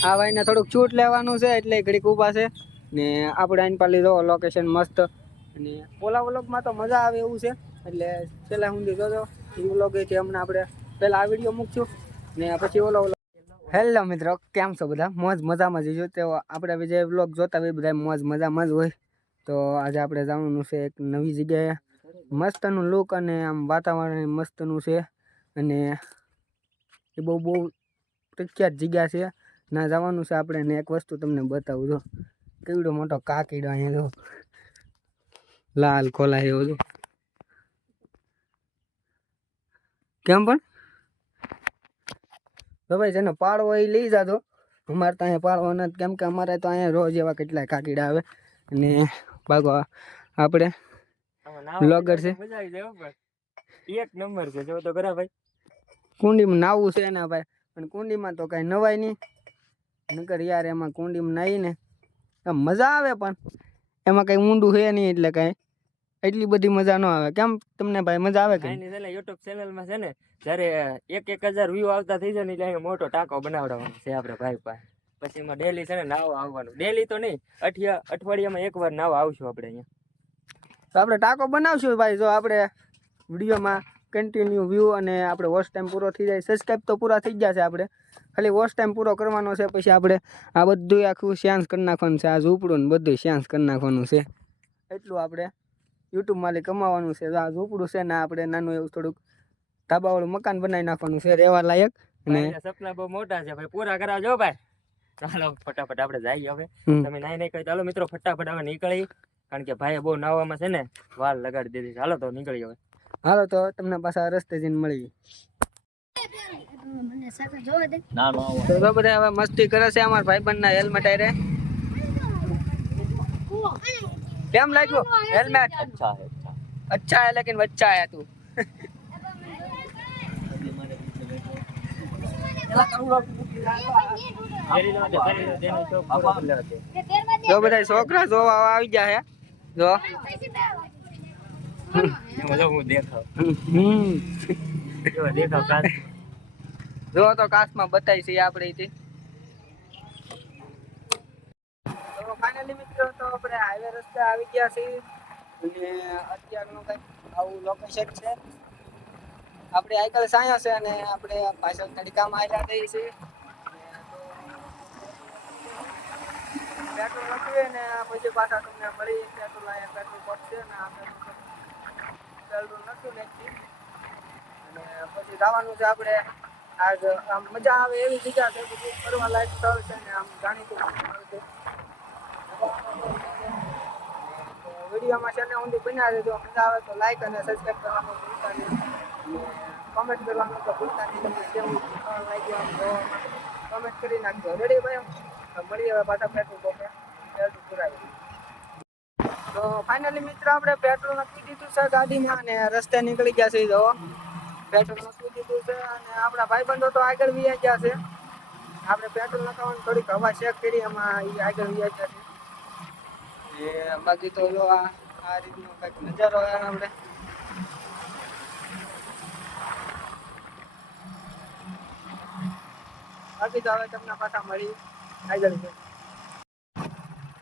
આ ભાઈને થોડુંક છૂટ લેવાનું છે એટલે ઘડીક ઊભા છે ને આપણે આઈને પાલી જો લોકેશન મસ્ત અને ઓલા વ્લોગમાં તો મજા આવે એવું છે એટલે છેલ્લા સુધી જોજો એ વ્લોગથી હમણાં આપણે પહેલાં આ વિડીયો મૂકશું ને પછી ઓલો હેલો મિત્રો કેમ છો બધા મોજ મજામાં જઈજો તો આપણે જે વ્લોગ જોતા હોય બધા મોજ મજામાં જ હોય તો આજે આપણે જવાનું છે એક નવી જગ્યાએ મસ્તનું લુક અને આમ વાતાવરણ મસ્તનું છે અને એ બહુ પ્રખ્યાત જગ્યા છે ના જવાનું છે આપણે ને એક વસ્તુ તમને બતાવું જો કેવડો મોટો કાકીડો અહીંયા જો લાલ ખોલા એવો જો કેમ પણ તો ભાઈ જેને પાડવો એ લઈ જાજો અમારે તો અહીંયા પાડવો નથી કેમ કે અમારે તો અહીંયા રોજ એવા કેટલાય કાકીડા આવે અને ભાગો આપણે બ્લોગર છે એક નંબર છે જો તો ખરા ભાઈ કુંડીમાં નાવું છે ને ભાઈ પણ કુંડીમાં તો કઈ નવાય નહીં નકર યાર એમાં કુંડીમાં નાહી ને મજા આવે પણ એમાં કઈ ઊંડું છે નહીં એટલે કઈ એટલી બધી મજા ન આવે કેમ તમને ભાઈ મજા આવે કે યુટ્યુબ ચેનલ માં છે ને જયારે 1,000 વ્યૂ આવતા થઈ જાય ને એટલે મોટો ટાંકો બનાવડાવવાનો છે આપણે ભાઈ પાસે પછી એમાં ડેલી છે ને નાવા આવવાનું ડેલી તો નહીં અઠવાડિયામાં એકવાર નાવા આવશું આપણે અહીંયા તો આપણે ટાંકો બનાવશું ભાઈ જો આપણે વિડીયોમાં કન્ટિન્યુ વ્યૂ અને આપણે વોચ ટાઈમ પૂરો થઈ જાય સબસ્ક્રાઈબ તો પૂરા થઈ ગયા છે આપણે ખાલી વોચ ટાઈમ પૂરો કરવાનો છે પછી આપણે આ બધું આખું સેન્સ કરી નાખવાનું છે આ ઝૂંપડું ને બધું સેન્સ કરી નાખવાનું છે એટલું આપણે યુટ્યુબમાં કમાવાનું છે આ ઝૂંપડું છે ને આપણે નાનું એવું થોડુંક ધાબાવાળું મકાન બનાવી નાખવાનું છે રહેવા લાયક અને સપના બહુ મોટા છે ભાઈ પૂરા કરાવજો ભાઈ ચાલો ફટાફટ આપણે જઈએ હવે તમે નહીં કહી ચાલો મિત્રો ફટાફટ હવે નીકળી કારણ કે ભાઈએ બહુ નાવામાં છે ને વાલ લગાડી દીધી હાલો તો નીકળી હવે હાલો તો તમને પાછા રસ્તે જઈને મળી તો બધા હવે મસ્તી કરે છે અમારા ભાઈબંધ ના હેલ્મેટ આરે કેમ લાગ્યું હેલ્મેટ अच्छा है लेकिन बच्चा है तू જો બધા છોકરા જોવા આવી ગયા હે જો જો તો કાચમાં બતાવી છે આપણે તો ફાઇનલી મિત્રો તો આપણે હાઈવે રસ્તે આવી ગયા છીએ અને અત્યારનું કંઈક આવું લોકેશન છે આપણે આઈકલ સાયા છે અને આપણે પાછળ તડકામાં આવેલા થઈ છીએ પેટ્રોલ નાખીએ ને પછી પાછા તમને મળી પેટ્રોલ અહીંયા પેટ્રોલ પંપ છે ને આપણે પેટ્રોલ નથી નાખી અને પછી જવાનું છે આપણે આજ આમ મજા આવે એવી જગ્યા છે બધું ફરવા લાયક સ્થળ છે ને આમ જાણીતું છે વિડીયોમાં છે ને ઊંધી બન્યા છે જો મજા આવે તો લાઈક અને સબસ્ક્રાઈબ કરવાનું ભૂલતા નહીં કોમેન્ટ કરવાનું તો ભૂલતા નહીં તમને કેવું લાગ્યું આમ જોવામાં કોમેન્ટ કરી નાખજો રેડી ભાઈ મળી હવે પાછા પેટ્રોલ પંપે પેટ્રોલ પુરાવી તો ફાઇનલી મિત્ર આપણે પેટ્રોલ નાખી દીધું છે ગાડીમાં અને રસ્તે નીકળી ગયા છે જો પેટ્રોલ નાખી દીધું છે અને આપણા ભાઈબંધો તો આગળ વ્યા ગયા છે આપણે પેટ્રોલ નાખવાનું થોડીક હવા ચેક કરી એમાં એ આગળ વ્યા ગયા છે બાકી તો જો આ રીતનો કંઈક નજારો આવે આપણે બાકી તો હવે તમને પાછા મળી આગળ છે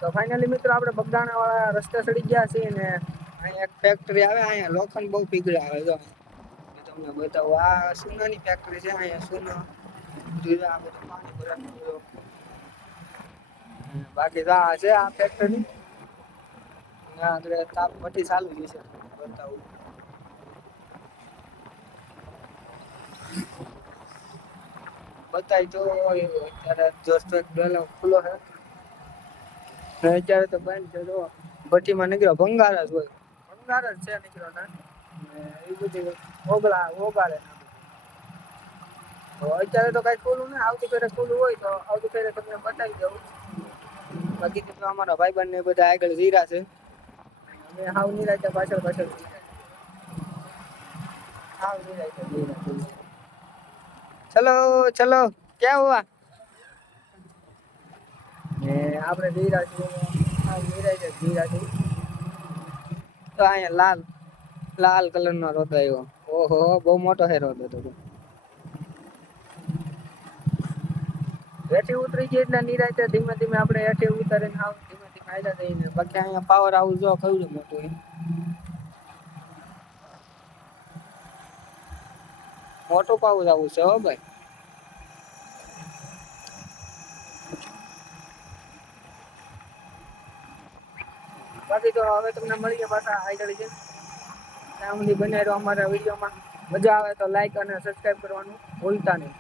તો ફાઇનલી મિત્રો આપણે બગદાણા વાળા રસ્તે ચડી ગયા છીએ ને અહીંયા એક ફેક્ટરી આવે અહીંયા લોખંડ બહુ પીગળે આવે જો તમને બતાવું આ સોનાની ફેક્ટરી છે અહીંયા સોનો બધું આ બધું પાણી ભરાતું બાકી તો આ છે આ ફેક્ટરી આગળ તાપ ભઠ્ઠી ચાલુ જ છે બતાવું બતાવી તો અત્યારે જસ્ટ એક ડેલો ખુલ્લો છે અત્યારે તો બંધ છે જો ભઠ્ઠીમાં નીકળ્યો ભંગાર જ હોય ભંગાર જ છે નીકળ્યો ને એ બધી ઓગાળે તો અત્યારે તો કઈ ખુલ્લું નહીં આવતી ફેરે ખુલ્લું હોય તો આવતી ફેરે તમને બતાવી દઉં બાકી તો અમારા ભાઈબંધ ને બધા આગળ જીરા છે અમે હાવ નિરાય પાછળ હાવ નિરાય ચલો ચલો ક્યાં હુઆ ને આપણે જીરા છીએ હાવ નિરાય છે જીરા છે તો અહીંયા લાલ કલરનો રોદો આવ્યો ઓહો બહુ મોટો હે રોદો તો હેઠી ઉતરી ગઈ એટલે નિરાતે ધીમે ધીમે આપણે હેઠી ઉતારીને આવ ધીમે ધીમે આયલા જઈને બાકી અહીંયા પાવર હાઉસ જો કેવડું મોટું છે. મોટું પાવર હાઉસ છે હો ભાઈ. બાકી તો હવે તમને મળીએ પાછા આગળ છે. ત્યાં સુધી બને રહો અમારા વિડીયોમાં. મજા આવે તો લાઈક અને સબસ્ક્રાઇબ કરવાનું ભૂલતા નહીં.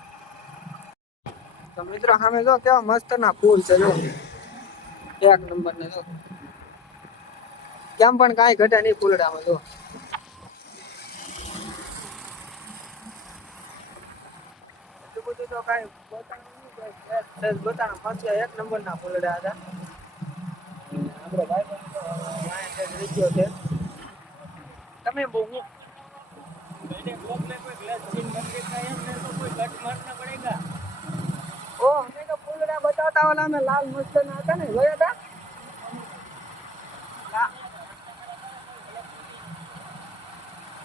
તો મિત્રો સામે જો કેવા મસ્ત ના ફૂલ છે જો એક નંબર ને જો કેમ પણ કાંઈ ઘટે નહીં ફૂલડામાં જો. એટલું બધું તો કાંઈ બતાના મસ્ત એક નંબર ના ફૂલડા હતા. આપણો ભાઈ રીત્યો છે તમે બહુ ઓ અમે તો ફૂલડા બતાવતા વાળા અમે લાલ મસ્ત ના હતા ને જોયા હતા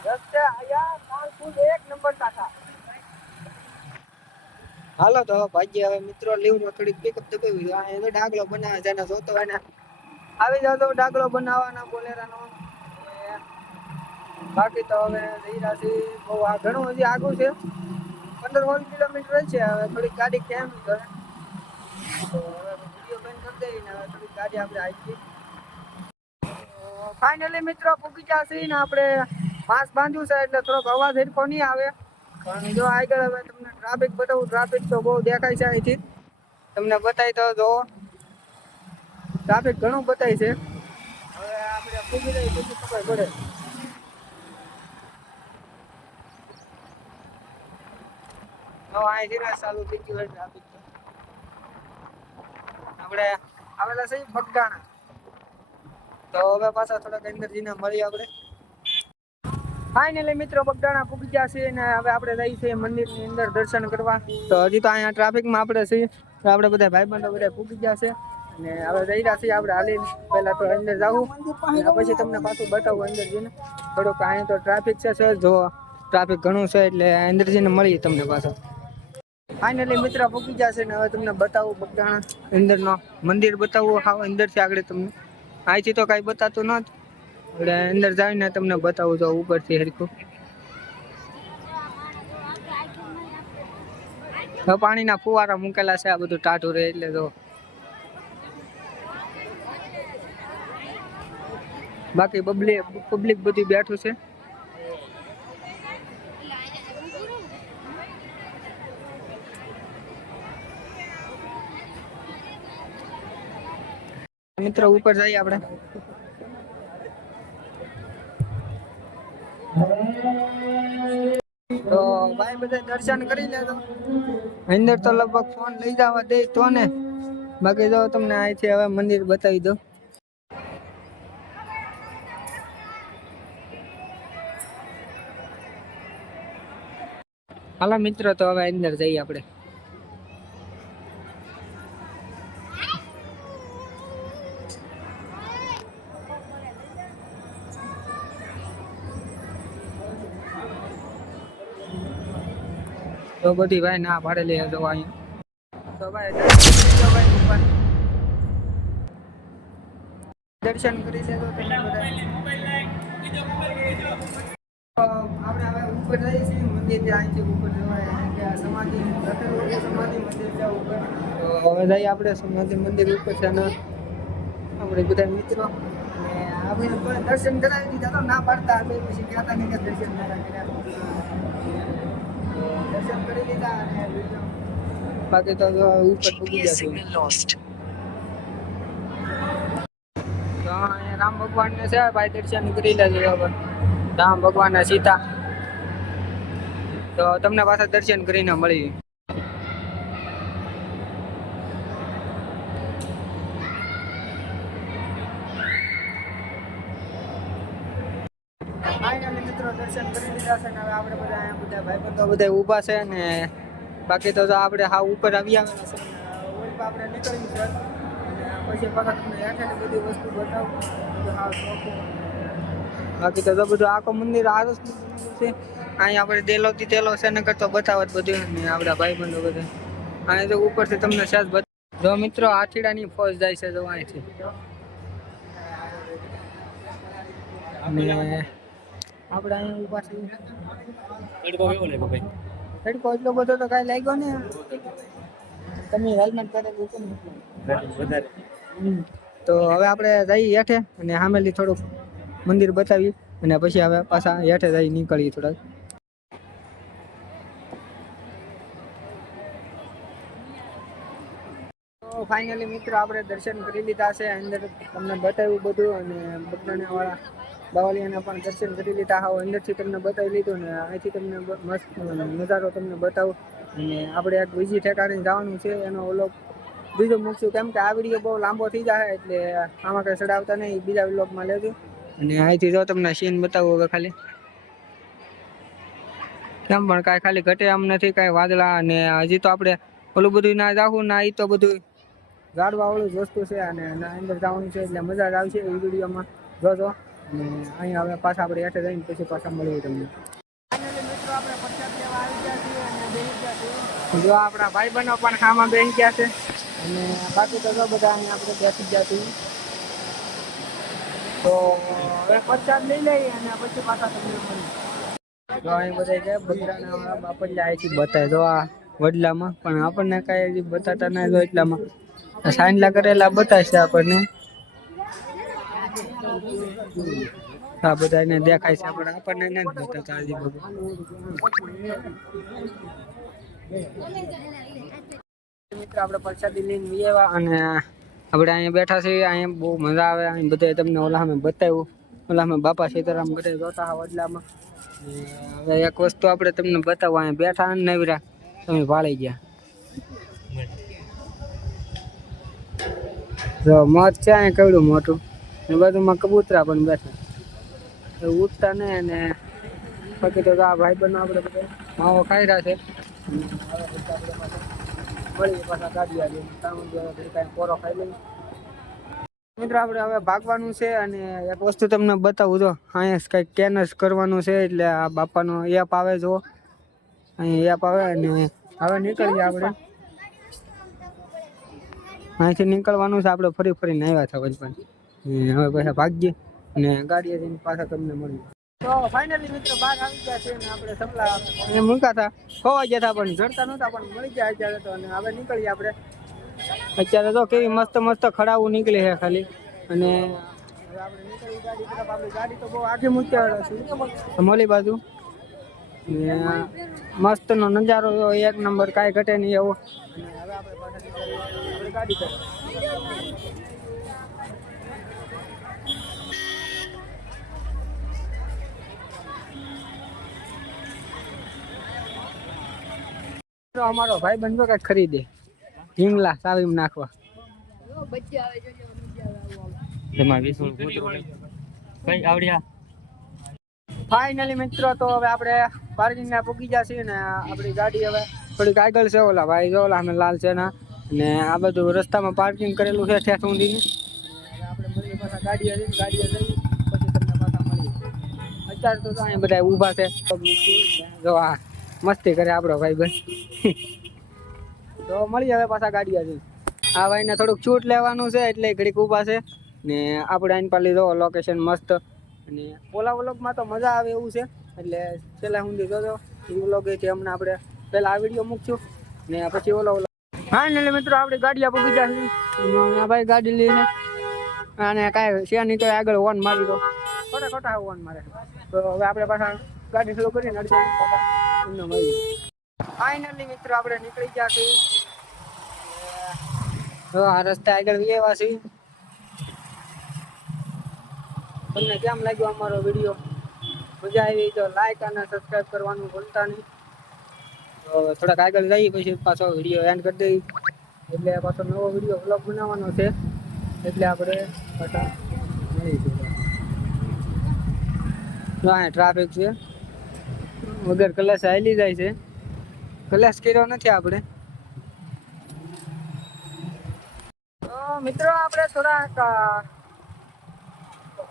રસ્તે આયા લાલ ફૂલ એક નંબર હતા. હાલો તો ભાગ્ય હવે મિત્રો લીવનો થોડીક પિકઅપ દબાવી દો. આ ડાગલો બનાવે છે એને જોતો એને આવી જાવ તો ડાગલો બનાવવાના બોલેરાનો. બાકી તો હવે રહીરાથી બહુ આ ઘણું હજી આગું છે 15-16 કિલોમીટર છે. હવે થોડીક ગાડી કેમ કરે તો હવે વિડીયો બંધ કરી દઈને હવે થોડીક ગાડી આપણે આવી ફાઇનલી મિત્રો પૂકી જશે ને આપણે પાસ બાંધ્યું છે એટલે થોડોક અવાજ હેરખો નહીં આવે. પણ જો આગળ હવે તમને ટ્રાફિક બતાવું. ટ્રાફિક તો બહુ દેખાય છે અહીંથી તમને બતાવી તો જો ટ્રાફિક ઘણું બતાય છે. હવે આપણે પૂકી જઈએ પછી ખબર પડે. અહીંથી ચાલુ થઈ ગયું હોય ટ્રાફિક. આપણે આવેલા છે બગદાણા. તો હવે પાછા થોડાક અંદર જઈને મળીએ આપણે. ફાઇનલી મિત્રો બગદાણા પૂકી ગયા છે અને હવે આપણે જઈએ છીએ મંદિરની અંદર દર્શન કરવા. તો હજી તો અહીંયા ટ્રાફિકમાં આપણે છીએ તો આપણે બધા ભાઈબંધો બધા પૂકી ગયા છે અને હવે જઈ રહ્યા છીએ આપણે હાલી. પહેલા તો અંદર જવું પછી તમને પાછું બતાવું અંદર જઈને. થોડુંક અહીંયા તો ટ્રાફિક છે સર જો ટ્રાફિક ઘણું છે એટલે અંદર જઈને મળીએ તમને પાછા. ફાઇનલી મિત્ર પૂકી જશે ને હવે તમને બતાવું બગદાણા અંદરનો મંદિર બતાવું. હાવ અંદરથી આગળ તમને અહીંથી તો કાંઈ બતાતું નથી એટલે અંદર જઈને તમને બતાવું તો ઉપરથી હરખું. પાણીના ફુવારા મૂકેલા છે આ બધું ટાઢું રહે એટલે તો બાકી પબ્લિક બધું બેઠું છે. મિત્રો ઉપર જઈએ આપણે. તો ભાઈ બધા દર્શન કરી લેજો. અંદર તો લગભગ ફોન લઈ જવા દે તો ને બાકી જો તમને અહીંથી હવે મંદિર બતાવી દો. હાલો મિત્રો તો હવે અંદર જઈએ આપણે. તો બધી ભાઈ ના પાડેલી તો અહીંયા તો ભાઈ દર્શન કરી લેજો તમે બધા. આપણે હવે ઉપર જઈએ છીએ મંદિર અહીંથી ઉપર જવાય સમાધિ સમાધિ મંદિર ત્યાં ઉપર. તો હવે જઈએ આપણે સમાધિ મંદિર ઉપર છે ને આપણે બધા મિત્રો અને આપણે દર્શન કરાવી દીધા તો ના પાડતા હતા પછી કહેતા નહીં કે દર્શન ના કર્યા. દર્શન કરી લીધા અને બાકી તો ઉપર પૂગી જશે. તો અહીંયા રામ ભગવાન ને છે ભાઈ દર્શન કરી લેજો. હવે રામ ભગવાન ને સીતા તો તમને પાછા દર્શન કરીને મળી. મિત્રો દર્શન કરી લીધા છે ને હવે આપણે બધા અહીંયા બધા ભાઈબંધો બધા ઊભા છે ને બાકી તો આપણે હા ઉપર આવી આવેલા છે. આપણે નીકળી છે પછી પાછા તમને હેઠળની બધી વસ્તુ બતાવું. બાકી તો બધું આખો મંદિર આરસ છે. અહીંયા આપણે તેલો છે નકર તો બતાવત બધું ને આપણા ભાઈબંધો બધા અહીં તો ઉપરથી તમને સહેજ જો મિત્રો હાથીડાની ફોજ જાય છે જો અહીંથી અને આપણે અહીં ઉભા છીએ તડકો કેવો લાગ્યો ભાઈ? તડકો એટલો બધો તો કાંઈ લાગ્યો ને તમે હેલ્મેટ કરેલું છે ને વધારે તો હવે આપણે જઈએ હેઠે અને સામેથી થોડુંક મંદિર બતાવીએ અને પછી હવે પાછા હેઠે જઈ નીકળીએ થોડાક તો ફાઇનલી મિત્રો આપણે દર્શન કરી લીધા છે અંદર તમને બતાવ્યું બધું અને બગદાણાવાળા બાવળિયાના પણ દર્શન કરી લીધા હાવ અંદરથી તમને બતાવી લીધું ને અહીંથી તમને મસ્ત નજારો તમને બતાવું અને આપણે એક બીજી ઠેકાણે જવાનું છે એનો ઓલો બીજો મૂકશું કેમ કે આ વિડીયો બહુ લાંબો થઈ જાય એટલે આમાં કંઈ ચડાવતા નહીં બીજા વ્લોગમાં લેજો અને અહીંથી જો તમને સીન બતાવું હવે ખાલી કેમ પણ કાંઈ ખાલી ઘટે આમ નથી કાંઈ વાદળા અને હજી તો આપણે ઓલું બધું ના જાવું ના એ તો બધું ગાડવા વાળું જ વસ્તુ છે અને અંદર જવાનું છે એટલે મજા જ આવશે એ વિડીયોમાં જોજો અને અહીંયા હવે પાછા આપણે હેઠે જઈને પછી પાછા મળીએ તમને મિત્રો આપણે પ્રસાદ લેવા આવી ગયા છીએ અને બેસી ગયા છીએ જો આપણા ભાઈ બહેનો પણ ખામાં બેસી ગયા છે અને બાકી તો જો બધા અહીંયા આપણે બેસી ગયા છીએ તો હવે પ્રસાદ લઈ લઈએ અને પછી પાછા તમને મળીએ જો અહીં બધા છે બગડાના બાપડિયા અહીંથી બતાવે જો આ વડલામાં પણ આપણને કાંઈ હજી બતાતા ના જો એટલામાં સાંજલા કરેલા બતાવશે આપણને આ બધા એને દેખાય છે પણ આપણને નથી બતાતા હજી બધું મિત્ર આપણે પ્રસાદી લઈને આવ્યા અને આપણે અહીંયા બેઠા છીએ અહીંયા બહુ મજા આવે અહીં બધા તમને ઓલા અમે બતાવ્યું ઓલા અમે બાપા સીતારામ બધા જોતા હા વડલામાં હવે એક વસ્તુ આપણે તમને બતાવો અહીંયા બેઠા અને નવરા તમે ભાળી ગયા જો મોત છે અહીંયા કેવડું મોટું ને બાજુમાં કબૂતરા પણ બેઠા ઉઠતા નહીં અને બાકી તો આ ભાઈ બહેનો આપણે બધા માવો ખાઈ રહ્યા છે મળીએ પાછા ગાડી આવી કાંઈ પોરો ખાઈ લઈએ મિત્રો આપણે હવે ભાગવાનું છે અને એક વસ્તુ તમને બતાવું જો અહીંયા કંઈક કેનસ કરવાનું છે એટલે આ બાપાનો એપ આવે જો અહીં એપ આવે અને હવે નીકળીએ આપણે અહીંથી નીકળવાનું છે આપણે ફરી ફરીને આવ્યા હતા વચમાં હવે પાછા ભાગીએ અને ગાડીએ જઈને પાછા તમને મળીએ તો ફાઇનલી મિત્રો બહાર આવી ગયા છે અને આપણે સપલા અહીંયા મૂક્યા હતા ખોવા ગયા હતા પણ જડતા નહોતા પણ મળી ગયા અત્યારે તો અને હવે નીકળીએ આપણે અત્યારે તો કેવી મસ્ત મસ્ત ખડાવું નીકળે છે ખાલી અને હવે આપણે નીકળી ગાડી તરફ આપણી ગાડી તો બહુ આગળ મૂક્યા છે મોલી બાજુ મસ્ત નો નજારો એક નંબર કાંઈ ઘટે નહીં એવો અને હવે આપણે પાછા નીકળીએ ગાડી તરફ અમારો ભાઈ બંધો કઈક ખરીદે ઢીંગલા સાવીમ નાખવા ફાઇનલી મિત્રો તો હવે આપણે પાર્કિંગ ના પૂકી ગયા છીએ ને આપણી ગાડી હવે થોડીક આગળ છે ઓલા ભાઈ જો ઓલા અમે લાલ છે ના અને આ બધું રસ્તામાં પાર્કિંગ કરેલું છે ઠેઠ ઊંધીને હવે આપણે મળીએ પાછા ગાડીએ જઈ પછી તમને પાછા મળીએ અત્યારે તો અહીંયા બધા ઊભા છે જો આ મસ્તી કરે આપણો ભાઈ ભાઈ તો મળીએ હવે પાછા ગાડી આવી આ ભાઈને થોડુંક છૂટ લેવાનું છે એટલે ઘડીક ઊભા છે ને આપણે આઈને પાલી જો લોકેશન મસ્ત અને ઓલા વ્લોગમાં તો મજા આવે એવું છે એટલે છેલ્લા સુધી જોજો એ વ્લોગ એથી હમણાં આપણે પહેલાં આ વિડીયો મૂકશું ને પછી ઓલો હા એટલે મિત્રો આપણે ગાડી આપો બીજા છે ભાઈ ગાડી લઈને અને કાંઈ છે નહીં તો આગળ વન મારી દો ખોટા વન મારે તો હવે આપણે પાછા ગાડી શરૂ કરીને અડધી એમને મળીએ ફાઇનલી મિત્રો આપણે નીકળી ગયા છીએ આ રસ્તે આગળ વ્યવા છીએ તમને કેમ લાગ્યો અમારો વિડીયો મજા આવી તો લાઈક અને સબસ્ક્રાઈબ કરવાનું ભૂલતા નહીં તો થોડાક આગળ જઈએ પછી પાછો વિડીયો એન્ડ કરી દઈએ એટલે પાછો નવો વિડીયો વ્લોગ બનાવવાનો છે એટલે આપણે પાછા મળીશું અહીંયા ટ્રાફિક છે વગર કલાસ હાલી જાય છે કલાસ કર્યો નથી આપણે તો મિત્રો આપણે થોડાક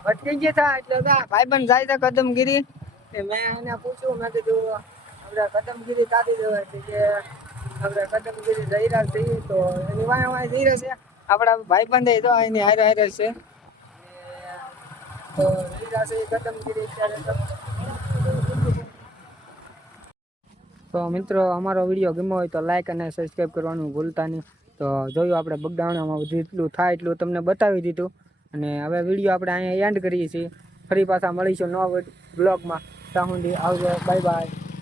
ભટકી ગયા હતા એટલે ભાઈબંધ જાય છે કદમગીરી મેં એને પૂછ્યું મેં કીધું આપણે કદમગીરી કાઢી દેવાય કે આપણે કદમગીરી જઈ રહ્યા છીએ તો એની વાય જઈ રહ્યા છે આપણા ભાઈ બંધ તો એની હારે હારે છે તો જઈ રહ્યા છે કદમગીરી અત્યારે તો મિત્રો અમારો વિડીયો ગમ્યો હોય તો લાઈક અને સબસ્ક્રાઈબ કરવાનું ભૂલતા નહીં તો જોયું આપણે બગદાણામાં જેટલું થાય એટલું તમને બતાવી દીધું અને હવે વિડીયો આપણે અહીંયા એન્ડ કરીએ છીએ ફરી પાછા મળીશું નવા બ્લોગમાં ત્યાં સુધી આવજો બાય બાય